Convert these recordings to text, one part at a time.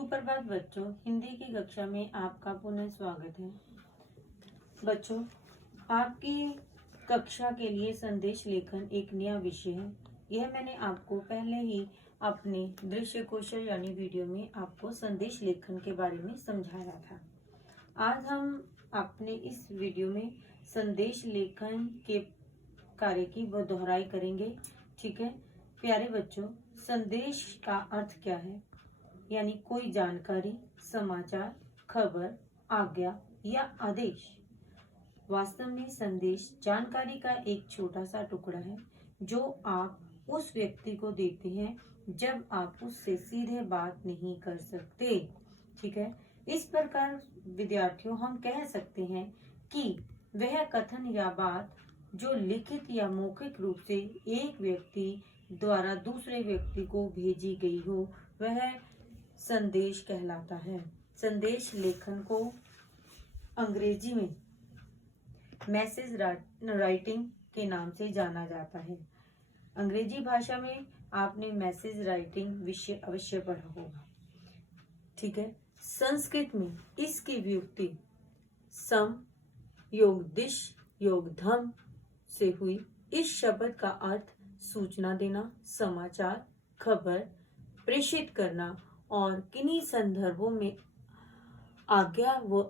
सुप्रभात बच्चों, हिंदी की कक्षा में आपका पुनः स्वागत है। बच्चों, आपकी कक्षा के लिए संदेश लेखन एक नया विषय है। यह मैंने आपको पहले ही अपने दृश्य कौशल यानी वीडियो में आपको संदेश लेखन के बारे में समझाया था। आज हम अपने इस वीडियो में संदेश लेखन के कार्य की दोहराई करेंगे। ठीक है प्यारे बच्चों, संदेश का अर्थ क्या है? यानी कोई जानकारी, समाचार, खबर, आज्ञा या आदेश। वास्तव में संदेश जानकारी का एक छोटा सा टुकड़ा है जो आप उस व्यक्ति को देते हैं जब आप उससे सीधे बात नहीं कर सकते। ठीक है, इस प्रकार विद्यार्थियों हम कह सकते हैं कि वह कथन या बात जो लिखित या मौखिक रूप से एक व्यक्ति द्वारा दूसरे व्यक्ति को भेजी गई हो वह संदेश कहलाता है। संदेश लेखन को अंग्रेजी में मैसेज राइटिंग के नाम से जाना जाता है। अंग्रेजी भाषा में आपने मैसेज राइटिंग विषय अवश्य पढ़ा होगा। ठीक है, संस्कृत में इसकी व्युत्पत्ति सम योग दिश योग धम से हुई। इस शब्द का अर्थ सूचना देना, समाचार, खबर प्रेषित करना और किन्हीं संदर्भों में आज्ञा व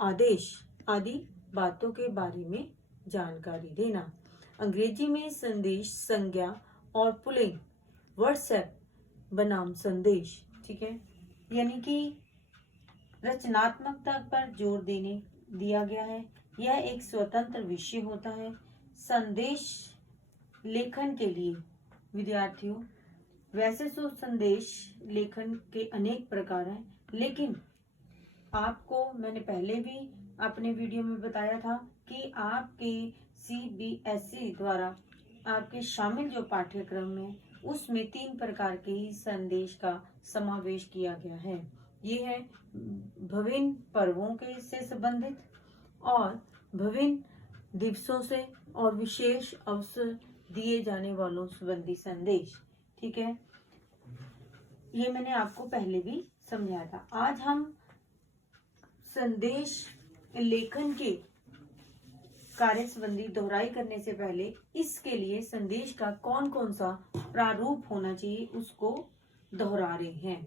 आदेश आदि बातों के बारे में जानकारी देना। अंग्रेजी में संदेश संज्ञा और पुल्लिंग व्हाट्सएप बनाम संदेश। ठीक है, यानी कि रचनात्मकता पर जोर दिया गया है। यह एक स्वतंत्र विषय होता है। संदेश लेखन के लिए विद्यार्थियों, वैसे तो संदेश लेखन के अनेक प्रकार हैं, लेकिन आपको मैंने पहले भी अपने वीडियो में बताया था कि आपके CBSE द्वारा आपके शामिल जो पाठ्यक्रम में उसमें 3 प्रकार के ही संदेश का समावेश किया गया है। ये है विभिन्न पर्वों के से संबंधित और विभिन्न दिवसों से और विशेष अवसर दिए जाने वालों संबंधी संदेश। ठीक है, ये मैंने आपको पहले भी समझाया था। आज हम संदेश लेखन के कार्य संबंधी दोहराई करने से पहले इसके लिए संदेश का कौन कौन सा प्रारूप होना चाहिए उसको दोहरा रहे हैं।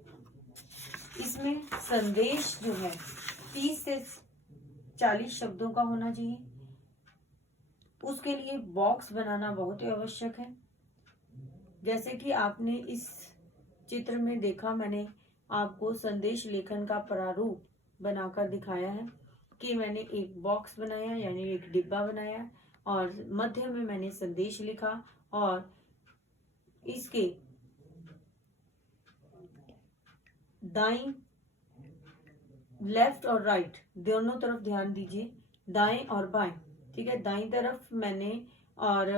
इसमें संदेश जो है 30 से 40 शब्दों का होना चाहिए। उसके लिए बॉक्स बनाना बहुत ही आवश्यक है। जैसे कि आपने इस चित्र में देखा, मैंने आपको संदेश लेखन का प्रारूप बनाकर दिखाया है कि मैंने एक बॉक्स बनाया यानी एक डिब्बा बनाया और मध्य में मैंने संदेश लिखा और इसके दाईं लेफ्ट और राइट दोनों तरफ ध्यान दीजिए, दाएं और बाएं। ठीक है, दाईं तरफ मैंने और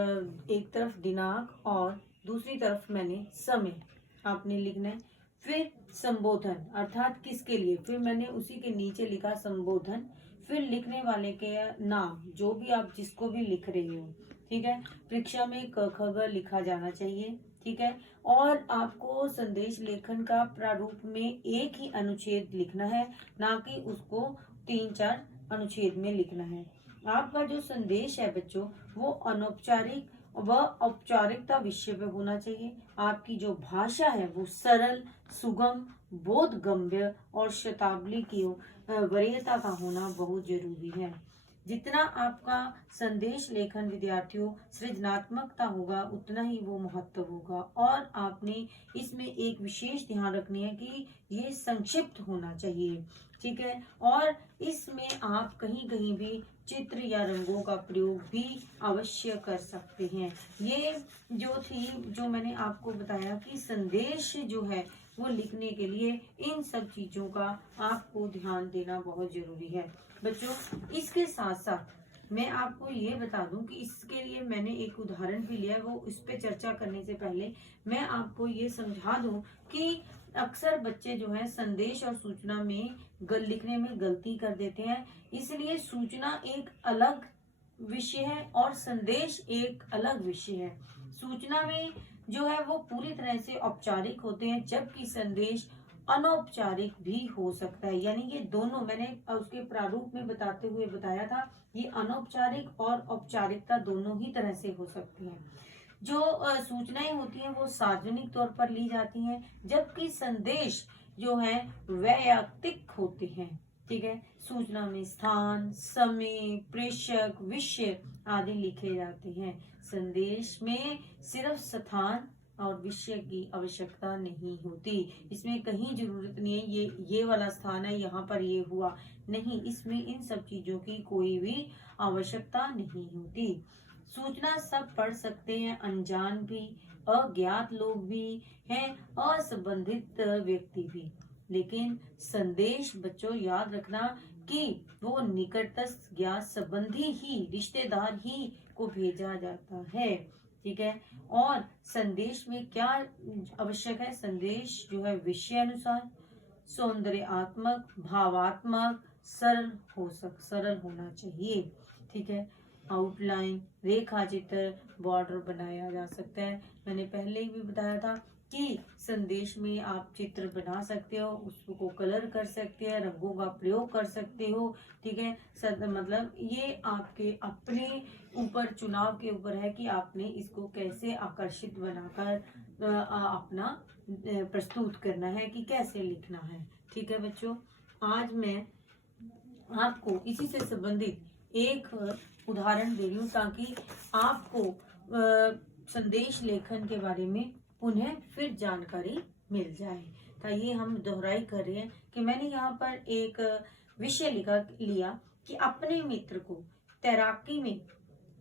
एक तरफ दिनांक और दूसरी तरफ मैंने समय आपने लिखना है। फिर संबोधन अर्थात किसके लिए, फिर मैंने उसी के नीचे लिखा संबोधन। फिर लिखने वाले के नाम, जो भी आप जिसको भी लिख रहे हो। ठीक है, परीक्षा में क ख ग लिखा जाना चाहिए। ठीक है, और आपको संदेश लेखन का प्रारूप में एक ही अनुच्छेद लिखना है, ना कि उसको 3-4 अनुच्छेद में लिखना है। आपका जो संदेश है बच्चों वो अनौपचारिक व औपचारिकता विषय पे होना चाहिए। आपकी जो भाषा है वो सरल, सुगम, बोधगम्य और शब्दावली की वरीयता का होना बहुत जरूरी है। जितना आपका संदेश लेखन विद्यार्थियों सृजनात्मकता होगा उतना ही वो महत्व होगा। और आपने इसमें एक विशेष ध्यान रखनी है कि ये संक्षिप्त होना चाहिए। ठीक है, और इसमें आप कहीं कहीं भी चित्र या रंगों का प्रयोग भी अवश्य कर सकते हैं। ये जो मैंने आपको बताया कि संदेश जो है वो लिखने के लिए इन सब चीजों का आपको ध्यान देना बहुत जरूरी है। बच्चों, इसके साथ साथ मैं आपको ये बता दूं कि इसके लिए मैंने एक उदाहरण भी लिया है। वो इस पे चर्चा करने से पहले मैं आपको ये समझा दूं कि अक्सर बच्चे जो है संदेश और सूचना में लिखने में गलती कर देते हैं। इसलिए सूचना एक अलग विषय है और संदेश एक अलग विषय है। सूचना में जो है वो पूरी तरह से औपचारिक होते हैं, जबकि संदेश अनौपचारिक भी हो सकता है। यानी ये दोनों मैंने उसके प्रारूप में बताते हुए बताया था, ये अनौपचारिक और औपचारिकता दोनों ही तरह से हो सकती है। जो सूचनाएं होती हैं वो सार्वजनिक तौर पर ली जाती हैं, जबकि संदेश जो है वैयक्तिक होते हैं। ठीक है, सूचना में स्थान, समय, प्रेषक, विषय आदि लिखे जाते हैं। संदेश में सिर्फ स्थान और विषय की आवश्यकता नहीं होती। इसमें कहीं जरूरत नहीं है ये वाला स्थान है, यहाँ पर ये हुआ, नहीं, इसमें इन सब चीजों की कोई भी आवश्यकता नहीं होती। सूचना सब पढ़ सकते हैं, अनजान भी, अज्ञात लोग भी हैं, असंबंधित व्यक्ति भी। लेकिन संदेश बच्चों याद रखना कि वो निकटस्थ ज्ञात संबंधी ही, रिश्तेदार ही को भेजा जाता है। ठीक है, और संदेश में क्या आवश्यक है? संदेश जो है विषय अनुसार, सौंदर्यात्मक, भावात्मक, सरल होना चाहिए। ठीक है, आउटलाइन, रेखा चित्र, बॉर्डर बनाया जा सकता है। मैंने पहले ही भी बताया था कि संदेश में आप चित्र बना सकते हो, उसको कलर कर सकते हैं, रंगों का प्रयोग कर सकते हो। ठीक है, मतलब ये आपके अपने ऊपर, चुनाव के ऊपर है कि आपने इसको कैसे आकर्षित बनाकर अपना प्रस्तुत करना है, कि कैसे लिखना है। ठीक है बच्चों, आज मैं आपको इसी से संबंधित एक उदाहरण दे रही हूँ ताकि आपको संदेश लेखन के बारे में पुनः फिर जानकारी मिल जाए। तो ये हम दोहराई कर रहे हैं कि मैंने यहाँ पर एक विषय लिया कि अपने मित्र को तैराकी में,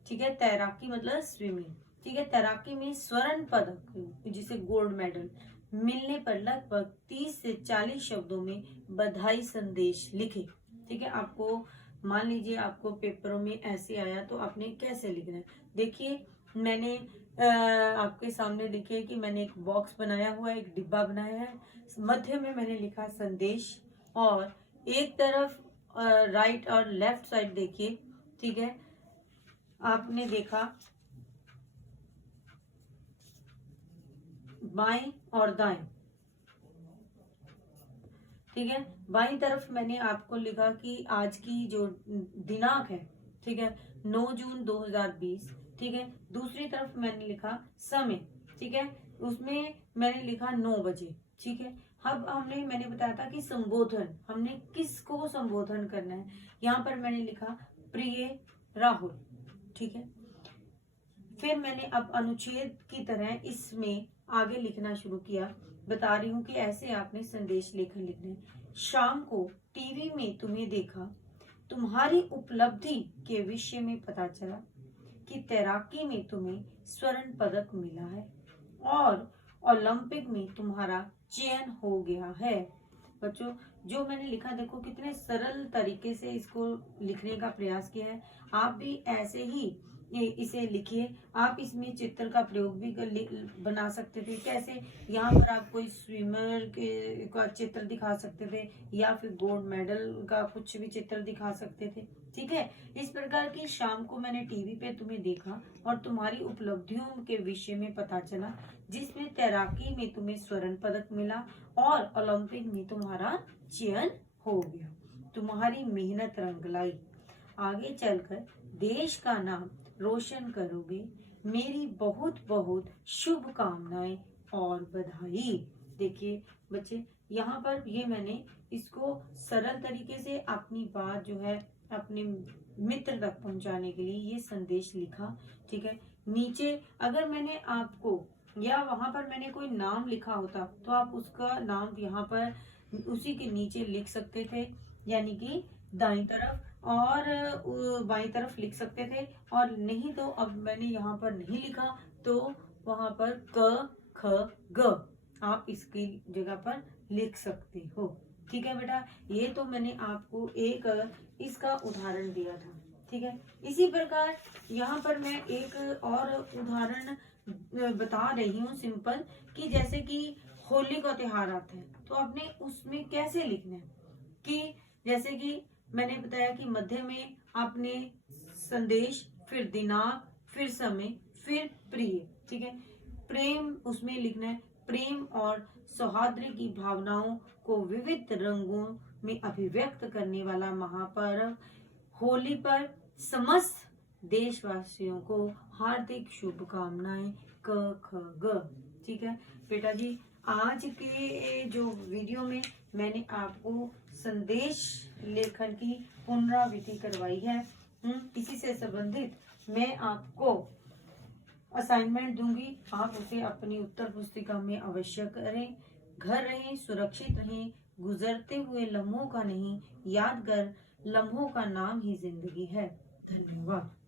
ठीक है, तैराकी मतलब स्विमिंग, ठीक है, तैराकी में स्वर्ण पदक जिसे गोल्ड मेडल मिलने पर लगभग 30 से 40 शब्दों में बधाई संदेश लिखे। ठीक है, आपको मान लीजिए आपको पेपरों में ऐसे आया तो आपने कैसे लिखना है। देखिए मैंने आपके सामने देखिए कि मैंने एक बॉक्स बनाया हुआ है, एक डिब्बा बनाया है, मध्य में मैंने लिखा संदेश, और एक तरफ राइट और लेफ्ट साइड देखिए। ठीक है, आपने देखा बाएं और दाएं। ठीक है, बाईं तरफ मैंने आपको लिखा कि आज की जो दिनांक है, ठीक है, 9 जून 2020। ठीक है, दूसरी तरफ मैंने लिखा समय। ठीक है, उसमें मैंने लिखा 9 बजे। ठीक है, अब मैंने बताया था कि संबोधन, हमने किसको संबोधन करना है। यहाँ पर मैंने लिखा प्रिय राहुल। ठीक है, फिर मैंने अब अनुच्छेद की तरह इसमें आगे लिखना शुरू किया। बता रही हूँ कि ऐसे आपने संदेश लेखन लिखने। शाम को टीवी में तुम्हें देखा, तुम्हारी उपलब्धि के विषय में पता चला कि तैराकी में तुम्हें स्वर्ण पदक मिला है और ओलंपिक में तुम्हारा चयन हो गया है। बच्चों, जो मैंने लिखा देखो कितने सरल तरीके से इसको लिखने का प्रयास किया है। आप भी ऐसे ही इसे लिखिए। आप इसमें चित्र का प्रयोग भी बना सकते थे। कैसे? यहाँ पर आप कोई स्विमर का चित्र दिखा सकते थे या फिर गोल्ड मेडल का कुछ भी चित्र दिखा सकते थे। ठीक है, इस प्रकार की शाम को मैंने टीवी पे तुम्हें देखा और तुम्हारी उपलब्धियों के विषय में पता चला, जिसमें तैराकी में तुम्हें स्वर्ण पदक मिला और ओलंपिक में तुम्हारा चयन हो गया। तुम्हारी मेहनत रंग लाई, आगे चलकर देश का नाम रोशन करोगे। मेरी बहुत बहुत शुभकामनाएं और बधाई। देखिए बच्चे, यहाँ पर ये मैंने इसको सरल तरीके से अपनी बात जो है अपने मित्र तक पहुंचाने के लिए ये संदेश लिखा। ठीक है, नीचे अगर मैंने आपको या वहां पर मैंने कोई नाम लिखा होता तो आप उसका नाम यहाँ पर उसी के नीचे लिख सकते थे, यानी कि दाईं तरफ, और बाईं तरफ लिख सकते थे। और नहीं तो अब मैंने यहाँ पर नहीं लिखा तो वहां पर क ख ग आप इसकी जगह पर लिख सकते हो। ठीक है बेटा, ये तो मैंने आपको एक इसका उदाहरण दिया था। ठीक है, इसी प्रकार यहाँ पर मैं एक और उदाहरण बता रही हूँ सिंपल, कि जैसे कि होली का त्योहार आता है तो आपने उसमें कैसे लिखना है। कि जैसे कि मैंने बताया कि मध्य में आपने संदेश, फिर दिनांक, फिर समय, फिर प्रिय। ठीक है, प्रेम उसमें लिखना है, प्रेम और सौहार्द की भावनाओं को विविध रंगों में अभिव्यक्त करने वाला महापर्व होली पर समस्त देशवासियों को हार्दिक शुभकामनाएं। क ख ग। ठीक है बेटा जी, आज के जो वीडियो में मैंने आपको संदेश लेखन की पुनरावृत्ति करवाई है। इसी से संबंधित मैं आपको असाइनमेंट दूंगी, आप उसे अपनी उत्तर पुस्तिका में अवश्य करें। घर रहें, सुरक्षित रहें, गुजरते हुए लम्हों का नहीं, यादगार लम्हों का नाम ही जिंदगी है। धन्यवाद।